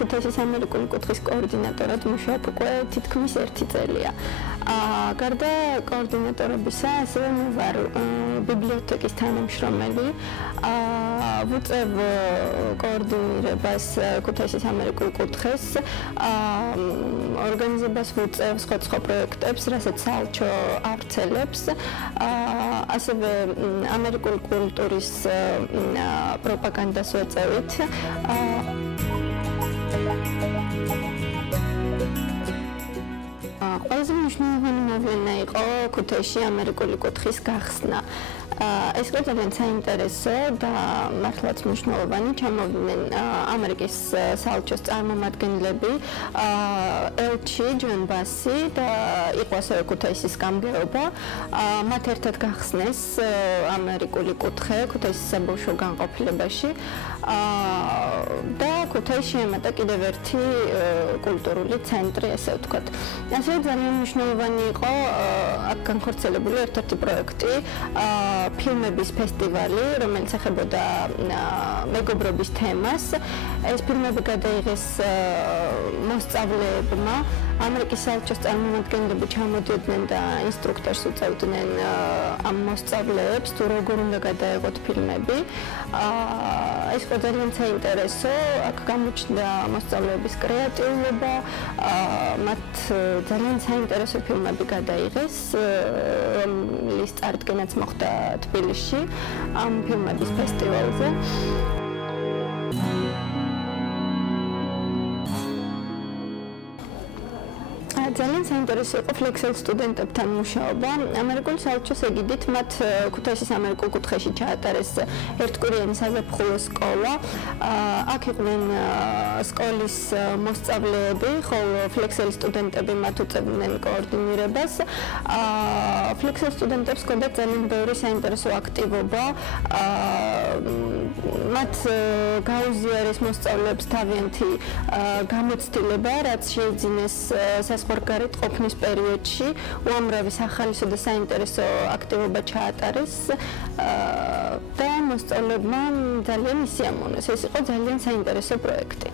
ქუთაისის ამერიკული კუთხის კოორდინატორად მუშაობ უკვე თითქმის 1 წელია. გარდა კოორდინატორებისა, ასევე მე ვარ ბიბლიოთეკის თანამშრომელი. ვუწევ კოორდინირებას ქუთაისის ამერიკულ კუთხეს, ორგანიზებას ვუწევ სხვადასხვა პროექტებს, რასაც საელჩო ავრცელებს, ასევე ამერიკული კულტურის პროპაგანდას ვეწევით. ყველაზე მნიშვნელოვანი მოვლენა იყო ქუთაისში ამერიკული კუთხის გახსნა. ეს იყო ძალიან საინტერესო და მართლაც მნიშვნელოვანი. ჩამოვიდნენ ამერიკის საელჩოს წარმომადგენლები, ელჩი ჯონ ბასი და იყო ასევე ქუთაისის გამგეობა. მათ ერთად გახსნეს ამერიკული კუთხე ქუთაისის საბავშვო განყოფილებაში და ქუთაისში ემატა კიდევ ერთი კულტურული ცენტრი, ესე ვთქვათ. ასევე ძალიან მნიშვნელოვანი იყო აქ განხორციელებული ერთ-ერთი პროექტი, ფილმების ფესტივალი, რომელიც ეხებოდა მეგობრობის თემას. ეს ფილმები გადაიღეს მოსწავლეებმა. ამერიკის საელჩოს წარმომადგენლები ჩამოდიოდნენ და ინსტრუქტორს უწევდნენ ამ მოსწავლეებს თუ როგორ უნდა გადაეღოთ ფილმები. ეს იყო ძალიან საინტერესო. აქ გამოჩნდა მოსწავლეების კრეატიულობა, მათ ძალიან საინტერესო ფილმები გადაიღეს, რომლის წარდგენაც მოხდა თბილისში ამ ფილმების ფესტივალზე. ძალიან საინტერესო იყო ფლექსელ სტუდენტებთან მუშაობა. ამერიკული საელჩოს ეგიდით მათ ქუთაისის ამერიკულ კუთხეში ჩაატარეს ერთკვირიანი საზაფხულო სკოლა. აქ იყვნენ სკოლის მოსწავლეები, ხოლო ფლექსელი სტუდენტები მათ უწევდნენ კოორდინირებას. ფლექსელ სტუდენტებს ჰქონდათ ძალიან ბევრი საინტერესო აქტივობა. მათ გაუზიარეს მოსწავლეებს თავიანთი გამოცდილება, რაც შეიძინეს საზღვარგარეთ ყოფნის პერიოდში უამრავი სახალისო და საინტერესო აქტივობა ჩაატარეს და მოსწავლეებმა ძალიან ისიამოვნეს. ეს იყო ძალიან საინტერესო პროექტი.